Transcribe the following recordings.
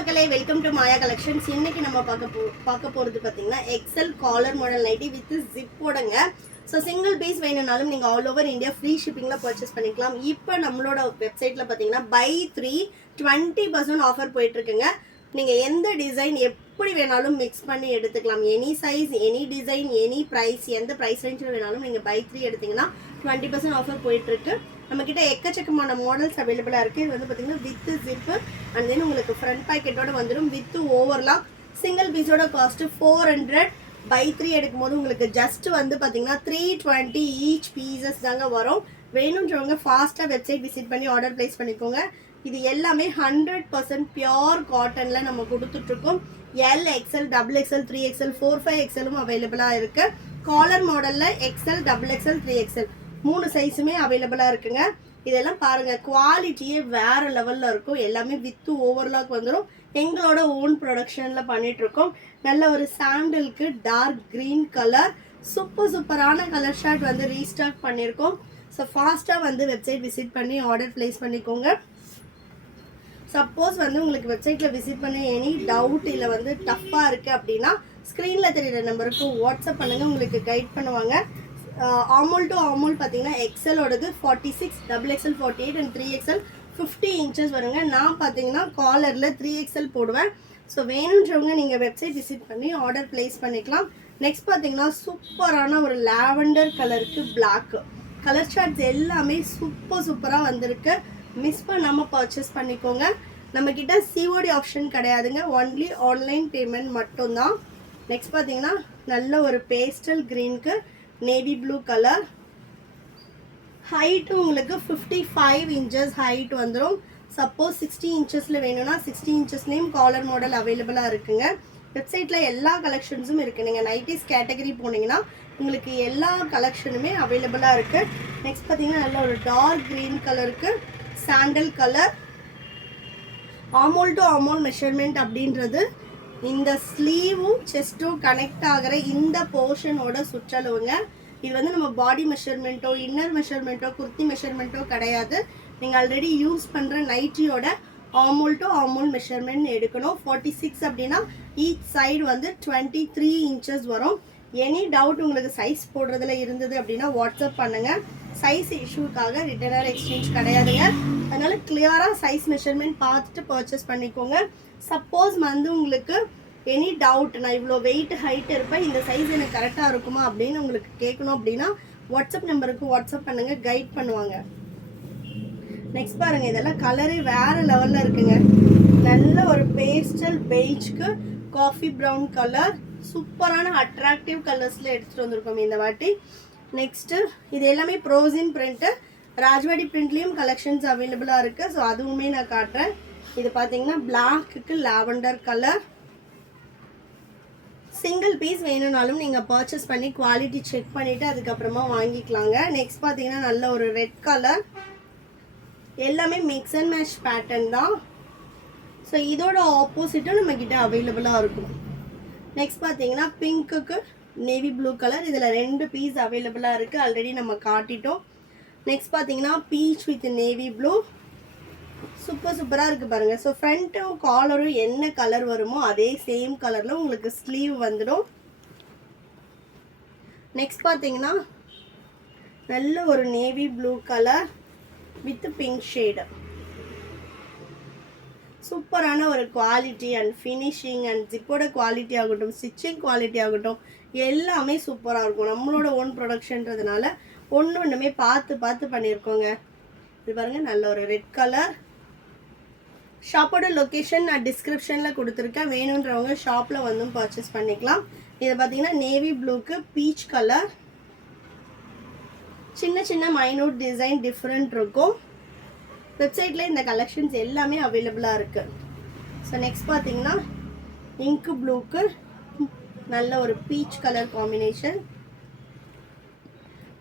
மக்களே, welcome to Maya collections. இன்னைக்கு நம்ம பார்க்க போறது பாத்தீங்கன்னா XL collar model nighty with ஜிப்போடங்க. ஸோ சிங்கிள் பீஸ் வேணும்னாலும் நீங்கள் ஆல் ஓவர் இந்தியா ஃப்ரீ ஷிப்பிங்கில் பர்ச்சேஸ் பண்ணிக்கலாம். இப்போ நம்மளோட வெப்சைட்டில் பார்த்தீங்கன்னா பை 3 20% ஆஃபர் போயிட்டுருக்குங்க. நீங்கள் எந்த டிசைன் எப்படி வேணாலும் மிக்ஸ் பண்ணி எடுத்துக்கலாம். Any size, any design, any price, எந்த ப்ரைஸ் ரேஞ்சில் வேணாலும் நீங்கள் பை 3 எடுத்திங்கன்னா 20% ஆஃபர் போயிட்டுருக்கு. நம்மக்கிட்ட எக்கச்சக்கமான மாடல்ஸ் அவைலபிளாக இருக்குது. இது வந்து பார்த்திங்கன்னா வித்து ஜிப்பு அண்ட் தென் உங்களுக்கு ஃப்ரண்ட் பேக்கெட்டோட வந்துடும் வித்து ஓவர்லாக். சிங்கிள் பீஸோட காஸ்ட்டு 400. பை 3 எடுக்கும்போது உங்களுக்கு ஜஸ்ட் வந்து பார்த்தீங்கன்னா 320 ஈச் பீசஸ் தாங்க வரும். வேணுன்றவங்க ஃபாஸ்ட்டாக வெப்சைட் விசிட் பண்ணி ஆர்டர் ப்ளேஸ் பண்ணிக்கோங்க. இது எல்லாமே 100% பியோர் காட்டனில் நம்ம கொடுத்துட்ருக்கோம். எல், எக்ஸ்எல், XXL, 3XL, 4, 5XLும் அவைலபிளாக இருக்குது. காலர் மாடலில் XL, XXL, 3XL 3 சைஸுமே அவைலபிளாக இருக்குங்க. இதெல்லாம் பாருங்கள், குவாலிட்டியே வேறு லெவலில் இருக்கும். எல்லாமே வித்து ஓவர்லாக் வந்துடும். எங்களோட ஓன் ப்ரொடக்ஷனில் பண்ணிகிட்ருக்கோம். நல்ல ஒரு சாண்டலுக்கு டார்க் க்ரீன் கலர் சூப்பரான கலர் ஷார்ட் வந்து ரீஸ்டாக் பண்ணியிருக்கோம். ஸோ ஃபாஸ்ட்டாக வந்து வெப்சைட் விசிட் பண்ணி ஆர்டர் ப்ளேஸ் பண்ணிக்கோங்க. சப்போஸ் வந்து உங்களுக்கு வெப்சைட்டில் விசிட் பண்ண எனி டவுட் இல்லை வந்து டஃப்பாக இருக்குது அப்படின்னா ஸ்க்ரீனில் தெரியுற நம்பருக்கு வாட்ஸ்அப் பண்ணுங்கள், உங்களுக்கு கைட் பண்ணுவாங்க. ஆமூல் டு ஆமூல் பார்த்தீங்கன்னா எக்ஸலோடது 46, XXL 48 அண்ட் 3XL 50 இன்ச்சஸ் வருங்க. நான் பார்த்தீங்கன்னா காலரில் 3XL போடுவேன். ஸோ வேணுன்றவங்க நீங்கள் வெப்சைட் விசிட் பண்ணி ஆர்டர் ப்ளேஸ் பண்ணிக்கலாம். நெக்ஸ்ட் பார்த்தீங்கன்னா சூப்பரான ஒரு லாவெண்டர் கலருக்கு பிளாக் கலர் சார்ட்ஸ் எல்லாமே சூப்பராக வந்திருக்கு. மிஸ் பண்ணாமல் பர்ச்சேஸ் பண்ணிக்கோங்க. நம்மக்கிட்ட சிஓடி ஆப்ஷன் கிடையாதுங்க, ஒன்லி ஆன்லைன் பேமெண்ட் மட்டும்தான். நெக்ஸ்ட் பார்த்தீங்கன்னா நல்ல ஒரு பேஸ்டல் க்ரீனுக்கு நேவி ப்ளூ கலர். ஹைட்டு உங்களுக்கு 55 இன்ச்சஸ் ஹைட் வந்துடும். சப்போஸ் 60 இன்ச்சஸில் வேணும்னா 60 இன்ச்சஸ்லேயும் காலர் மாடல் அவைலபிளாக இருக்குங்க. வெப்சைட்டில் எல்லா கலெக்ஷன்ஸும் இருக்குது. நீங்கள் நைட்டிஸ் கேட்டகரி போனீங்கன்னா உங்களுக்கு எல்லா கலெக்ஷனுமே அவைலபிளாக இருக்குது. நெக்ஸ்ட் பார்த்தீங்கன்னா நல்ல ஒரு டார்க் க்ரீன் கலருக்கு சாண்டல் கலர். ஆமோல் டு ஆமோல் மெஷர்மெண்ட் அப்படின்றது இந்த ஸ்லீவும் செஸ்ட்டும் கனெக்ட் ஆகிற இந்த போர்ஷனோட சுற்றளவுங்க. இது வந்து நம்ம பாடி மெஷர்மெண்ட்டோ இன்னர் மெஷர்மெண்ட்டோ குர்த்தி மெஷர்மெண்ட்டோ கிடையாது. நீங்கள் ஆல்ரெடி யூஸ் பண்ணுற நைட்டியோட ஆமோல் டு ஆமோல் மெஷர்மெண்ட் எடுக்கணும். 46 அப்படின்னா ஈச் சைடு வந்து 23 இன்ச்சஸ் வரும். எனி டவுட் உங்களுக்கு சைஸ் போடுறதுல இருந்தது அப்படின்னா வாட்ஸ்அப் பண்ணுங்கள். சைஸ் இஷ்யூக்காக ரிட்டர்ன் ஆர் எக்ஸ்சேஞ்ச் கிடையாதுங்க. அதனால் கிளியராக சைஸ் மெஷர்மெண்ட் பார்த்துட்டு பர்ச்சேஸ் பண்ணிக்கோங்க. சப்போஸ் வந்து உங்களுக்கு எனி டவுட், நான் இவ்வளோ வெயிட் ஹைட் இருப்பேன், இந்த சைஸ் எனக்கு கரெக்டாக இருக்குமா அப்படின்னு உங்களுக்கு கேட்கணும் அப்படின்னா வாட்ஸ்அப் நம்பருக்கு வாட்ஸ்அப் பண்ணுங்கள், கைட் பண்ணுவாங்க. நெக்ஸ்ட் பாருங்கள், இதெல்லாம் கலரே வேறு லெவலில் இருக்குங்க. நல்ல ஒரு பேஸ்டல் பெய்ஜ்க்கு காஃபி ப்ரௌன் கலர் சூப்பரான அட்ராக்டிவ் கலர்ஸில் எடுத்துகிட்டு வந்திருக்கோம் இந்த வாட்டி. நெக்ஸ்ட்டு இது எல்லாமே ப்ரோசின் பிரிண்ட்டு, ராஜ்வாடி பிரிண்ட்லேயும் கலெக்ஷன்ஸ் அவைலபிளாக இருக்குது. ஸோ அதுவுமே நான் காட்டுறேன். இது பார்த்தீங்கன்னா பிளாக்குக்கு லாவெண்டர் கலர். சிங்கிள் பீஸ் வேணும்னாலும் நீங்கள் பர்ச்சேஸ் பண்ணி குவாலிட்டி செக் பண்ணிவிட்டு அதுக்கப்புறமா வாங்கிக்கலாங்க. நெக்ஸ்ட் பார்த்தீங்கன்னா நல்ல ஒரு ரெட் கலர். எல்லாமே மிக்ஸ் அண்ட் மேட்ச் பேட்டர்ன் தான். ஸோ இதோட ஆப்போசிட்டும் நம்மக்கிட்ட அவைலபிளாக இருக்கும். நெக்ஸ்ட் பார்த்தீங்கன்னா பிங்க்குக்கு நேவி ப்ளூ கலர். இதில் 2 பீஸ் அவைலபிளாக இருக்குது, ஆல்ரெடி நம்ம காட்டிட்டோம். நெக்ஸ்ட் பார்த்தீங்கன்னா பீச் வித் நேவி ப்ளூ சூப்பராக இருக்குது பாருங்கள். ஸோ ஃப்ரண்ட்டும் காலரும் என்ன கலர் வருமோ அதே சேம் கலரில் உங்களுக்கு ஸ்லீவ் வந்துடும். நெக்ஸ்ட் பார்த்தீங்கன்னா நல்ல ஒரு navy blue colour with pink shade. சூப்பரான ஒரு குவாலிட்டி அண்ட் ஃபினிஷிங் அண்ட் ஜிப்போட குவாலிட்டி ஆகட்டும், ஸ்டிச்சிங் குவாலிட்டி ஆகட்டும், எல்லாமே சூப்பராக இருக்கும். நம்மளோட ஓன் ப்ரொடக்ஷன்றதுனால ஒன்றுமே பார்த்து பண்ணியிருக்கோங்க. இது பாருங்கள், நல்ல ஒரு ரெட் கலர். ஷாப்போட லொக்கேஷன் நான் டிஸ்கிரிப்ஷனில் கொடுத்துருக்கேன், வேணுன்றவங்க ஷாப்பில் வந்து பர்ச்சேஸ் பண்ணிக்கலாம். இதை பார்த்தீங்கன்னா நேவி ப்ளூக்கு பீச் கலர். சின்ன மைனூட் டிசைன் டிஃப்ரெண்ட் இருக்கும். வெப்சைட்டில் இந்த கலெக்ஷன்ஸ் எல்லாமே அவைலபிளாக இருக்குது. ஸோ நெக்ஸ்ட் பார்த்தீங்கன்னா இங்கு ப்ளூக்கு நல்ல ஒரு peach colour combination.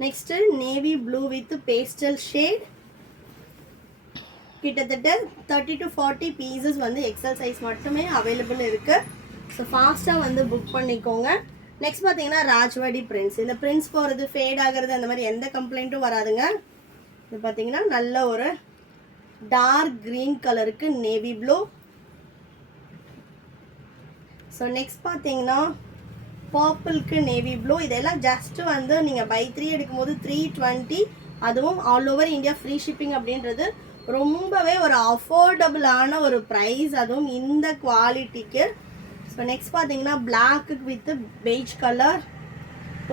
Next navy blue with pastel shade. கிட்டத்தட்ட 30 to 40 பீசஸ் வந்து எக்ஸல் சைஸ் மட்டுமே அவைலபிள் இருக்குது. ஸோ ஃபாஸ்ட்டாக வந்து புக் பண்ணிக்கோங்க. நெக்ஸ்ட் பார்த்தீங்கன்னா ராஜ்வாடி பிரிண்ட்ஸ். இந்த பிரிண்ட்ஸ் போகிறது, ஃபேட் ஆகிறது, அந்த மாதிரி எந்த கம்ப்ளைண்ட்டும் வராதுங்க. இது பார்த்தீங்கன்னா நல்ல ஒரு டார்க் க்ரீன் கலருக்கு நேவி ப்ளூ. ஸோ நெக்ஸ்ட் பார்த்தீங்கன்னா பர்பிள்க்கு நேவி ப்ளூ. இதெல்லாம் ஜஸ்ட் வந்து நீங்கள் பை 3 எடுக்கும்போது 320, அதுவும் all over India free shipping அப்படின்றது ரொம்பவே ஒரு அஃபோர்டபுளான ஒரு ப்ரைஸ், அதுவும் இந்த குவாலிட்டிக்கு. ஸோ நெக்ஸ்ட் பார்த்தீங்கன்னா பிளாக்கு வித் பெய்ஜ் கலர்.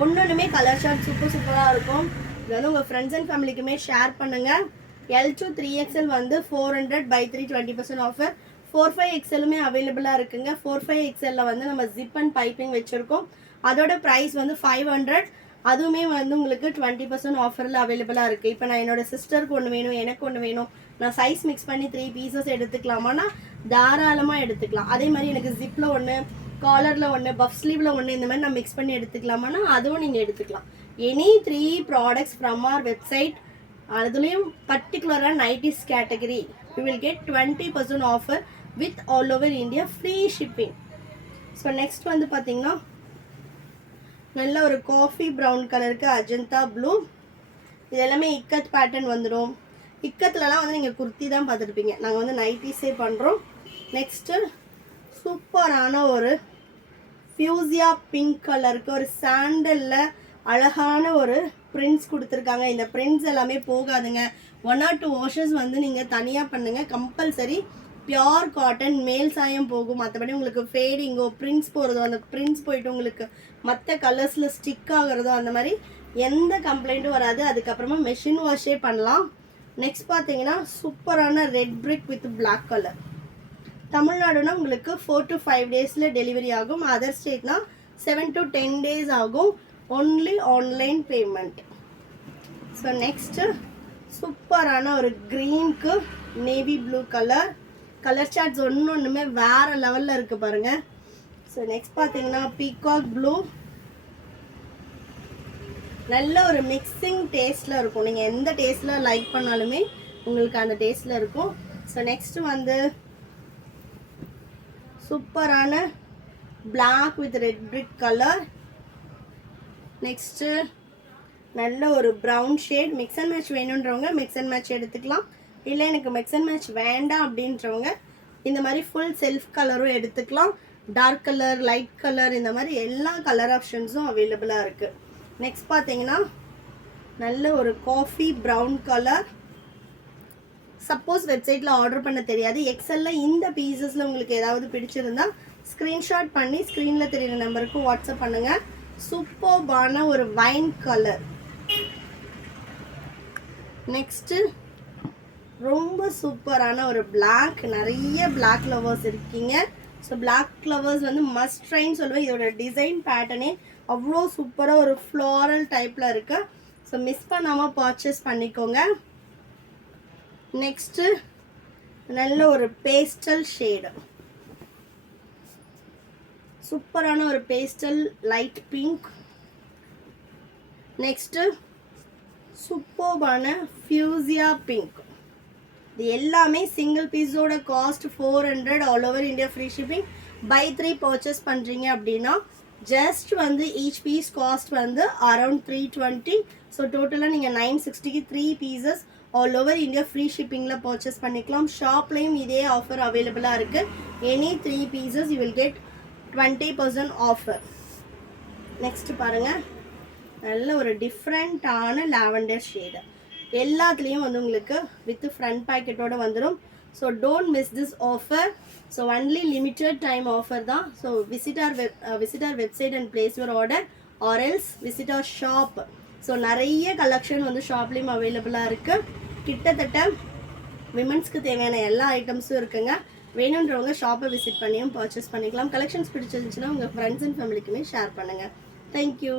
ஒன்றுமே கலர் ஷார்ட் சூப்பராக இருக்கும். இது வந்து உங்கள் ஃப்ரெண்ட்ஸ் அண்ட் ஃபேமிலிக்குமே ஷேர் பண்ணுங்கள். L2 3XL வந்து 400 பை 3 20% ஆஃபர். 45XLமே அவைலபிளாக இருக்குங்க. 45XL வந்து நம்ம ஜிப் அண்ட் பைப்பிங் வச்சுருக்கோம். அதோட ப்ரைஸ் வந்து 500. அதுவுமே வந்து உங்களுக்கு 20% ஆஃபரில் அவைலபிளாக இருக்குது. இப்போ நான் என்னோட சிஸ்டருக்கு ஒன்று வேணும், எனக்கு ஒன்று வேணும், நான் சைஸ் மிக்ஸ் பண்ணி 3 பீசஸ் எடுத்துக்கலாமான்னா தாராளமாக எடுத்துக்கலாம். அதே மாதிரி எனக்கு ஜிப்பில் ஒன்று, காலரில் ஒன்று, பஃப் ஸ்லீவில் ஒன்று, இந்த மாதிரி நான் மிக்ஸ் பண்ணி எடுத்துக்கலாமான்னா அதுவும் நீங்கள் எடுத்துக்கலாம். Any 3 products from our website, அதுலேயும் பர்டிகுலராக nighties category, you will get 20% offer with all over India free shipping. So next வந்து பார்த்தீங்கன்னா நல்ல ஒரு காஃபி ப்ரௌன் கலருக்கு அஜந்தா ப்ளூ. இது எல்லாமே இக்கத் பேட்டர்ன் வந்துடும். இக்கத்துலலாம் வந்து நீங்கள் குர்த்தி தான் பார்த்துருப்பீங்க, நாங்கள் வந்து நைட்டிஸே பண்ணுறோம். நெக்ஸ்ட்டு சூப்பரான ஒரு ஃபியூசியா பிங்க் கலருக்கு ஒரு சாண்டலில் அழகான ஒரு பிரிண்ட்ஸ் கொடுத்துருக்காங்க. இந்த பிரிண்ட்ஸ் எல்லாமே போகாதுங்க. 1 or 2 வாஷஸ் வந்து நீங்கள் தனியாக பண்ணுங்கள். கம்பல்சரி பியோர் காட்டன், மேல் சாயம் போகும். மற்றபடி உங்களுக்கு ஃபேடிங்கோ, பிரிண்ட்ஸ் போகிறதோ, அந்த பிரிண்ட்ஸ் போயிட்டு உங்களுக்கு மற்ற கலர்ஸில் ஸ்டிக் ஆகிறதோ அந்த மாதிரி எந்த கம்ப்ளைண்ட்டும் வராது. அதுக்கப்புறமா மெஷின் வாஷே பண்ணலாம். நெக்ஸ்ட் பார்த்தீங்கன்னா சூப்பரான red brick with black colour. தமிழ்நாடுனா உங்களுக்கு 4 to 5 டேஸில் டெலிவரி ஆகும். அதர் ஸ்டேட்னா 7 to 10 டேஸ் ஆகும். Only online payment. So next சூப்பரான ஒரு க்ரீனுக்கு navy blue colour. Colour charts ஒன்றுமே வேறு லெவலில் இருக்குது பாருங்கள். ஸோ நெக்ஸ்ட் பார்த்தீங்கன்னா பீகாக் ப்ளூ. நல்ல ஒரு மிக்சிங் டேஸ்ட்டில் இருக்கும். நீங்கள் எந்த டேஸ்ட்டில் லைக் பண்ணாலுமே உங்களுக்கு அந்த டேஸ்ட்டில் இருக்கும். ஸோ நெக்ஸ்ட்டு வந்து சூப்பரான black with red brick colour. Next நல்ல ஒரு brown shade. Mix and match வேணுன்றவங்க மிக்ஸ் அண்ட் மேட்ச் எடுத்துக்கலாம். இல்லை எனக்கு மிக்ஸ் அண்ட் மேட்ச் வேண்டாம் அப்படின்றவங்க இந்த மாதிரி ஃபுல் செல்ஃப் கலரும் எடுத்துக்கலாம். டார்க் கலர், லைட் கலர், இந்த மாதிரி எல்லா கலர் ஆப்ஷன்ஸும் அவைலபிளாக இருக்குது. நெக்ஸ்ட் பார்த்தீங்கன்னா நல்ல ஒரு காஃபி ப்ரௌன் கலர். சப்போஸ் வெப்சைட்டில் ஆர்டர் பண்ண தெரியாது, எக்ஸலில் இந்த பீசஸில் உங்களுக்கு ஏதாவது பிடிச்சிருந்தா ஸ்க்ரீன்ஷாட் பண்ணி ஸ்க்ரீனில் தெரியுற நம்பருக்கு வாட்ஸ்அப் பண்ணுங்கள். சூப்பர்பான ஒரு வைன் கலர். நெக்ஸ்ட்டு ரொம்ப சூப்பரான ஒரு பிளாக். நிறைய பிளாக் லவர்ஸ் இருக்கீங்க. ஸோ பிளாக் லவர்ஸ் வந்து மஸ்ட் ட்ரைன்னு சொல்லுவேன். இதோட டிசைன் பேட்டர்னே அவ்வளோ சூப்பராக ஒரு ஃப்ளாரல் டைப்பில் இருக்குது. ஸோ மிஸ் பண்ணாமல் பர்ச்சேஸ் பண்ணிக்கோங்க. நெக்ஸ்ட்டு நல்ல ஒரு பேஸ்டல் ஷேடு. சூப்பரான ஒரு பேஸ்டல் லைட் பிங்க். நெக்ஸ்ட்டு சூப்பர்பான ஃபியூசியா பிங்க். இது எல்லாமே சிங்கிள் பீஸோட cost 400, all over India free shipping. Buy 3 purchase பண்ணுறீங்க அப்படின்னா ஜஸ்ட் வந்து ஈச் பீஸ் காஸ்ட் வந்து அரௌண்ட் 320. ஸோ டோட்டலாக நீங்கள் 960க்கு 3 pieces all over India free ஷிப்பிங்கில் பர்ச்சேஸ் பண்ணிக்கலாம். ஷாப்லேயும் இதே ஆஃபர் அவைலபிளாக இருக்குது. Any 3 pieces you will get 20% offer. Next பாருங்கள், நல்ல ஒரு டிஃப்ரெண்ட்டான லாவெண்டர் ஷேடு. எல்லாத்துலேயும் வந்து உங்களுக்கு வித் ஃப்ரண்ட் பேக்கெட்டோடு வந்துடும். So don't miss this offer. So only limited time offer தான். So visit our website and place your order or else visit our shop. So நிறைய கலெக்ஷன் வந்து ஷாப்லேயும் அவைலபிளாக இருக்குது. கிட்டத்தட்ட விமன்ஸ்க்கு தேவையான எல்லா ஐட்டம்ஸும் இருக்குங்க. வேணுன்றவங்க ஷாப்பை விசிட் பண்ணியும் பர்ச்சேஸ் பண்ணிக்கலாம். கலெக்ஷன்ஸ் பிடிச்சிருந்துச்சுன்னா உங்கள் ஃப்ரெண்ட்ஸ் அண்ட் ஃபேமிலிக்குமே ஷேர் பண்ணுங்கள். தேங்க்யூ.